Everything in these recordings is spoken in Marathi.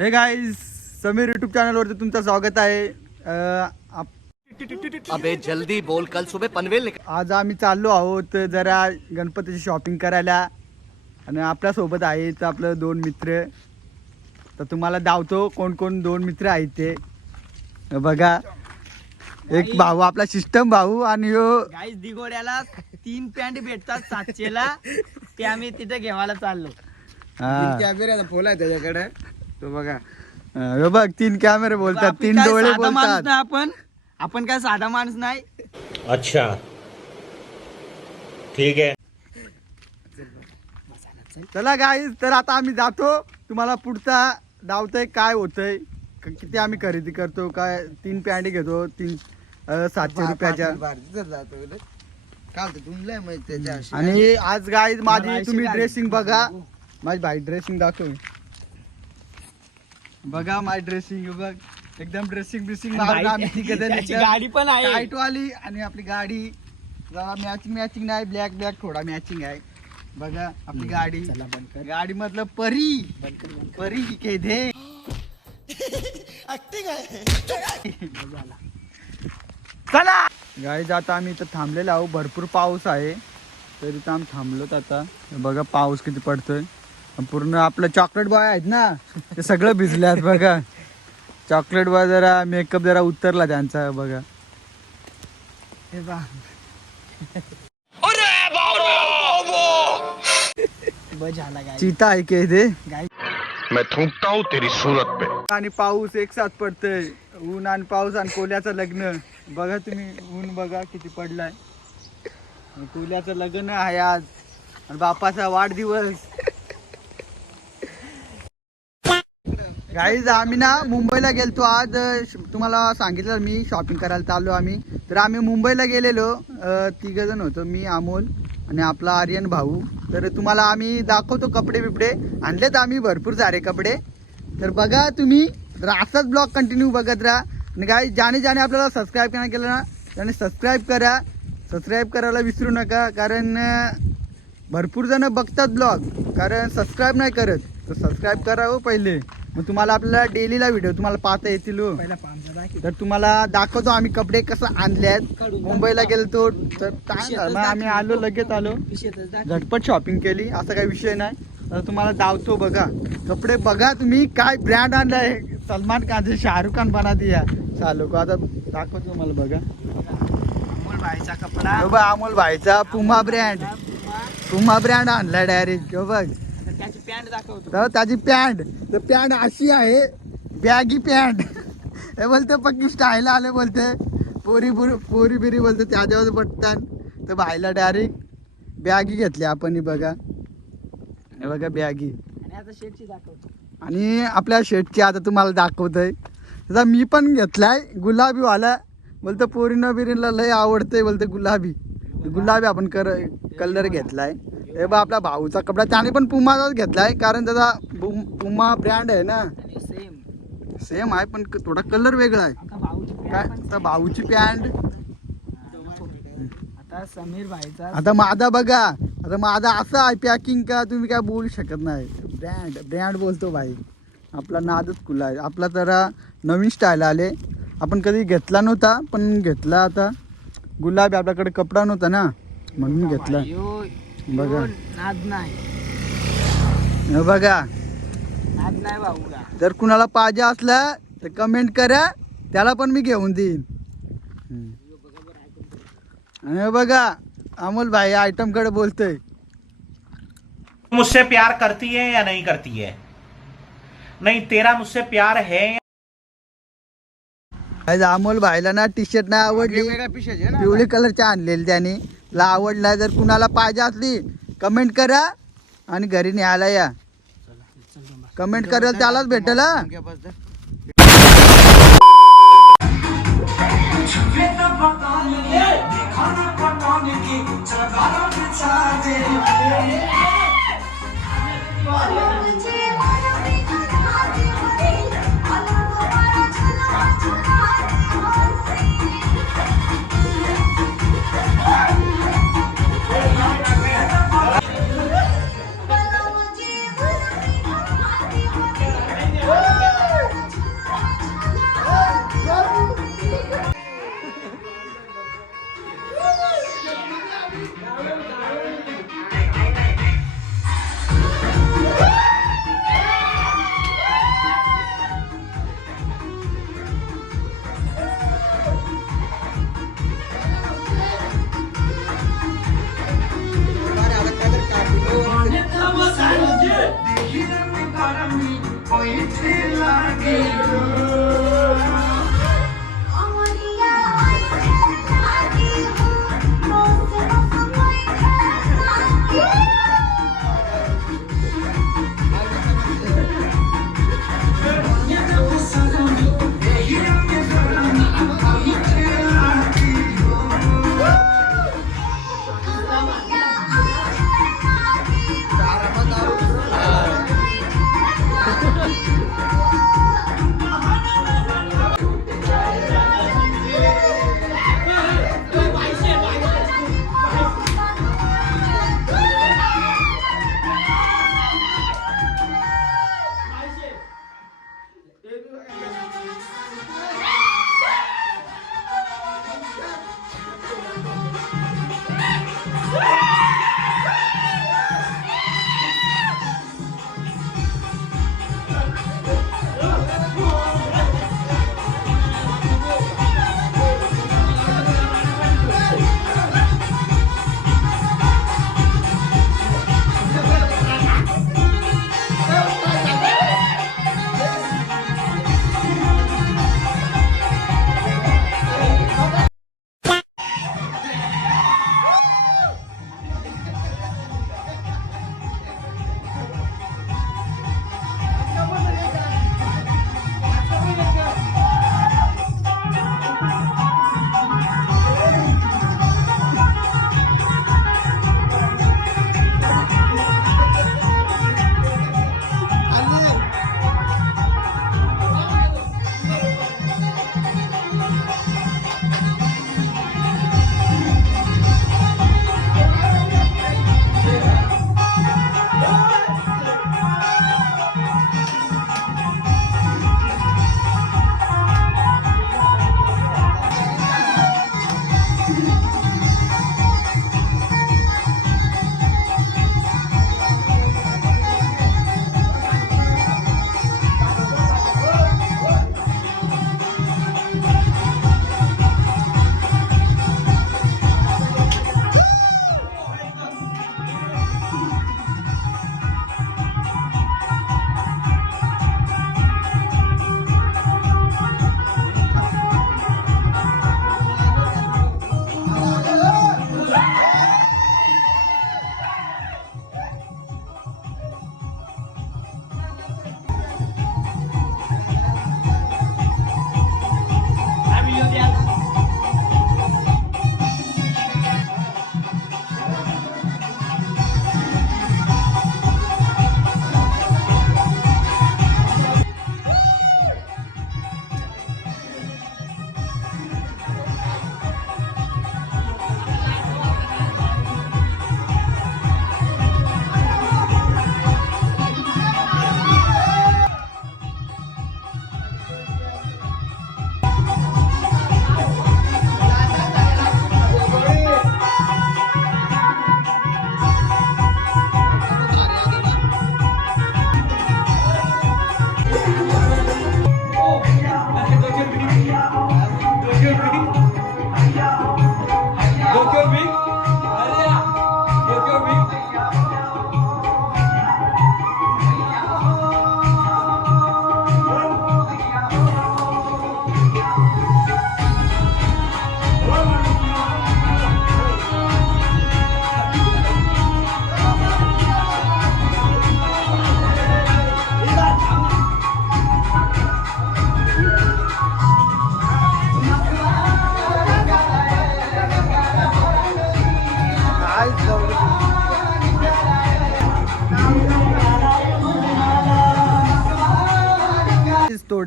हे गाईज समीर युट्यूब चॅनलवरती तुमचं स्वागत आहे. अं, आप- अबे जल्दी बोल कल सुबह पनवेल निकल आज आम्ही चाललो आहोत जरा गणपतीची शॉपिंग करायला. आणि आपल्यासोबत आहेत आपलं दोन मित्र. तर तुम्हाला दावतो कोण कोण दोन मित्र आहेत ते. बघा एक भाऊ आपला सिस्टम भाऊ आणि ह्यो गाईस दिगोड्याला तीन पॅन्ट भेटतात सातशेला. ते आम्ही तिथे घेवायला चाललो. हा. कॅमेऱ्याचा फोन आहे त्याच्याकडे. तो बघा. हा, बघ तीन कॅमेरे बोलतात आपण तीन काय डोळे साधा माणूस बोलतात. नाही आपण? आपण काय साधा माणूस नाही? अच्छा. ठीक है चला गाईज तर आता आम्ही जातो. तुम्हाला पुढचा धावतंय काय होतंय? क- किती आम्ही खरेदी करतो? काय तीन पॅन्टी घेतो तीन अं, सातशे रुपयाच्या. आणि आज गाईज माझी तुम्ही ड्रेसिंग बघा. माझी भाई ड्रेसिंग दाखव बघा माझी ड्रेसिंग बघ. एकदम ड्रेसिंग ब्रेसिंग मारून आम्ही तिघं जण त्याची एकदम गाडी पण आहे. टाईट वाली आणि आपली गाडी. जरा मॅचिंग मॅचिंग नाही ब्लॅक ब्लॅक थोडा मॅचिंग आहे. बघा आपली गाडी. चला बंद कर. गाडी मधलं परी परी के दे चला. गाडी आता आम्ही इथं थांबलेलो आहोत. भरपूर पाऊस आहे. तरी इथं आम्ही थांबलोत आता. बघा पाऊस किती पडतोय. पूर्ण आपलं चॉकलेट बॉय आहेत ना ते सगळं भिजल्यात बघा. चॉकलेट बॉय जरा मेकअप जरा उतरला त्यांचा बघा. हे चिता आहे के दे मैं थूकता हूँ तेरी सूरत पे. आणि पाऊस एक साथ पडतोय. ऊन आणि पाऊस आणि कोल्याचं लग्न. बघा तुम्ही ऊन बघा किती पडलाय. आणि कोल्याचं लग्न आहे आज. आणि बापाचा वाढदिवस. गाईज आम्ही ना मुंबईला गेलतो आज. श- तुम्हाला सांगितलं मी शॉपिंग करायला चाललो आम्ही. तर आम्ही मुंबईला गेलेलो. तिघ जण होतो मी अमोल आणि आपला आर्यन भाऊ. तर तुम्हाला आम्ही दाखवतो कपडे बिपडे. आणलेत आम्ही भरपूर सारे कपडे. तर बघा तुम्ही जर असाच ब्लॉग कंटिन्यू बघत राहा. आणि काय ज्याने ज्याने आपल्याला सबस्क्राईब नाही केलं ना त्याने सबस्क्राईब करा. सबस्क्राईब करायला विसरू नका कारण भरपूर जण बघतात ब्लॉग. कारण सबस्क्राईब नाही करत. तर सबस्क्राईब करा हो पहिले. मग तुम्हाला आपल्याला डेलीला व्हिडिओ तुम्हाला पाहता येतील हो. तर तुम्हाला दाखवतो आम्ही कपडे कसं आणले आहेत. मुंबईला गेलतो तर काय झालं, मग आम्ही आलो लगेच आलो. झटपट शॉपिंग केली असा काही विषय नाही. तर तुम्हाला दावतो बघा. कपडे बघा तुम्ही काय ब्रँड आणलाय. सलमान खान शाहरुख खान बना दिया चालू का आता दाखवतो तुम्हाला बघा. अमोल भाईचा कपडा. हो बघ अमोल भाईचा पुमा ब्रँड पुमा ब्रँड आणलाय डायरेक्ट बघ. त्याची पॅन्ट दाखवतो. तर त्याची पॅन्ट तर पॅन्ट अशी आहे बॅगी पॅन्ट. हे बोलते पक्की स्टाईल आले बोलते. पोरी बुरी पोरी बिरी बोलते त्याच्यावर पटतात तर भाईला डायरेक्ट बॅगी घेतली आपण बघा. हे बघा बॅगी आणि आता शेटची दाखवतो. आणि आपल्या शेटची आता तुम्हाला दाखवतोय. तसा मी पण घेतलाय गुलाबीवाला. बोलतं पोरीनं बिरीला लय आवडतंय बोलतं गुलाबी. गुलाबी आपण कर कलर घेतलाय. हे बा आपला भाऊचा कपडा. त्याने पण पुमाचाच घेतलाय कारण त्याचा पुम- ब्रँड आहे ना. सेम सेम आहे पण थोडा कलर वेगळा आहे. आता काय? तर भाऊची पॅन्ट आता समीर भाईचा आता माझा बघा. आता माझा असा आहे पॅकिंग का तुम्ही काय बोलू शकत नाही. ब्रँड ब्रँड बोलतो भाई. आपला नादच खुला आहे. आपला जरा नवीन स्टाईल आले. आपण कधी घेतला नव्हता पण घेतला आता. गुलाबी आपल्याकडे कपडा नव्हता ना. म्हणून घेतला. बघा. यो नाद नाही हे बघा. नाद नाही भाऊला जर कुणाला पाहिजे असलं तर कमेंट करा. त्याला पण मी घेऊन देईन. आणि हे बघा अमोल भाई आयटमकडे बोलतोय. मुझसे प्यार करती है या नहीं करती है? नहीं तेरा मुझसे प्यार है आज अमोल भाईला ना टी शर्ट नाही आवडली पिवळी कलरची आणलेली त्याने ला आवडला जर कुणाला पाहिजे असली कमेंट करा आणि घरी न्यायला या कमेंट करेल त्यालाच भेटेल हा.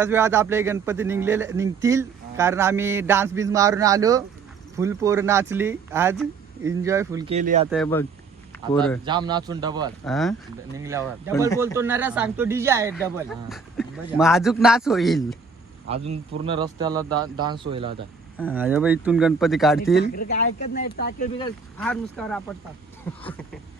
थोड्याच वेळात आपले गणपती निघलेले निघतील. कारण आम्ही डान्स बिन्स मारून आलो. फुल पोर नाचली. आज एन्जॉय फुल केली आता हे बघ. पोर. जाम नाचून डबल निघल्यावर. डबल बोलतो ना सांगतो डीजे आहे डबल मग अजून नाच होईल. अजून पूर्ण रस्त्याला डान्स होईल आता. इथून गणपती काढतील. काय ऐकत नाही टाकेल बिकल हार नुसकावर आपटतात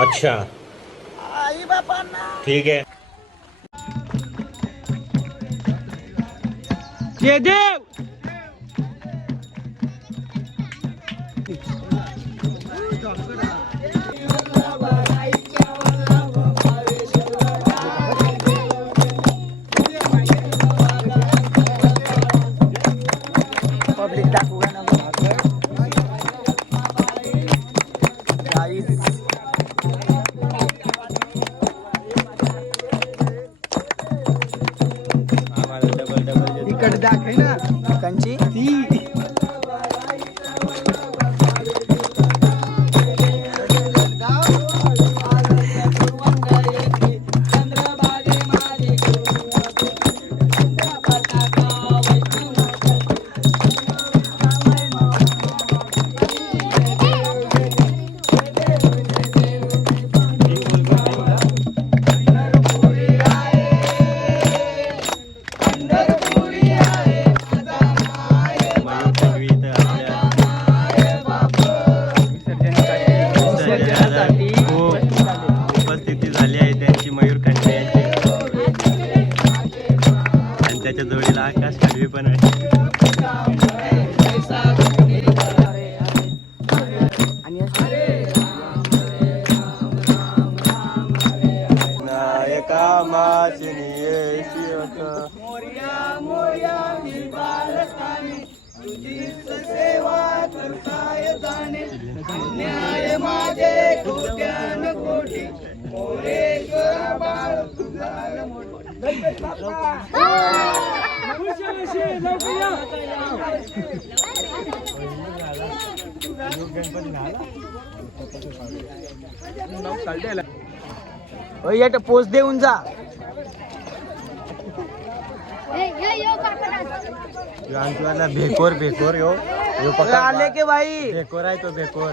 अच्छा. ठीक है पब्लिक ना येट पोच देऊन जा. भेकोर भेकोर यो यो पकड. आले के बाई? भेकोर आहे तो भेकोर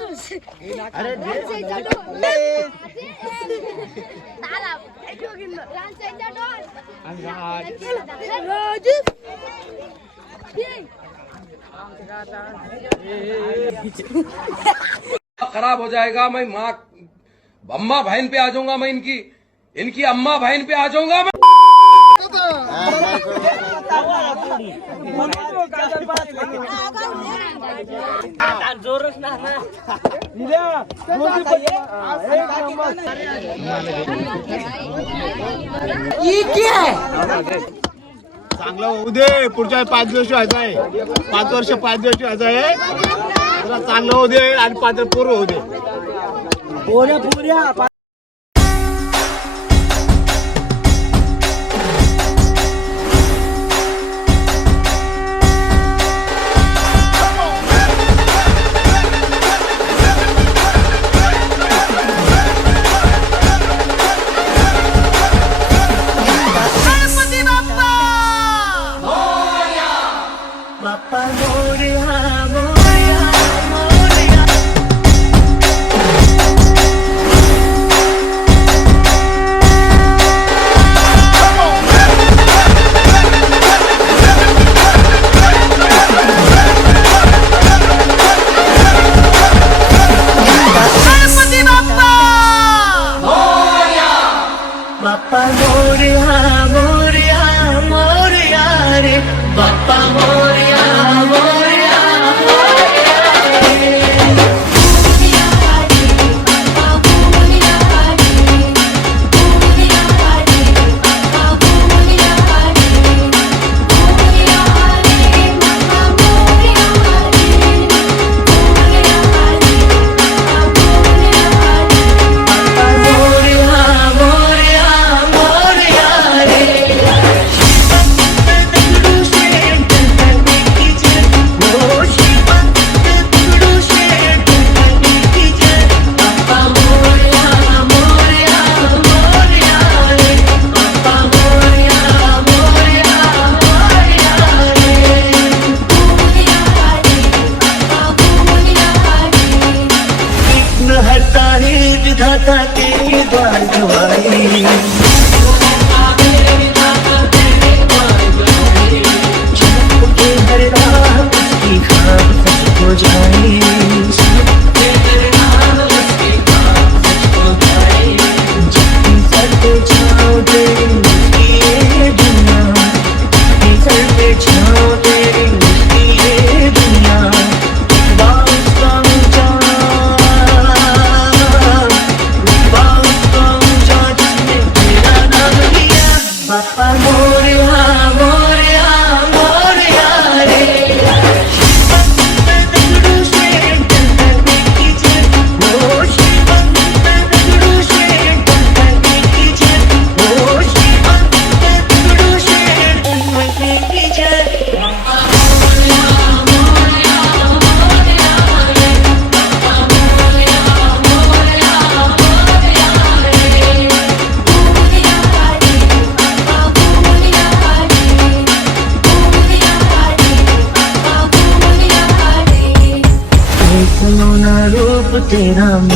खराब हो जाएगा मैं माँ अम्मा बहन पे आ जाऊँगा मैं इनकी इनकी अम्मा बहन पे आ जाऊँगा मैं। चांगलं होऊ दे पुढच्या पाच दिवस व्हायचं आहे पाच वर्ष पाच दिवस व्हायचं आहे जरा चांगलं होऊ दे आणि पाच पूर्ण होऊ दे. पोऱ्या पोऱ्या. I'm holding ha day तेरा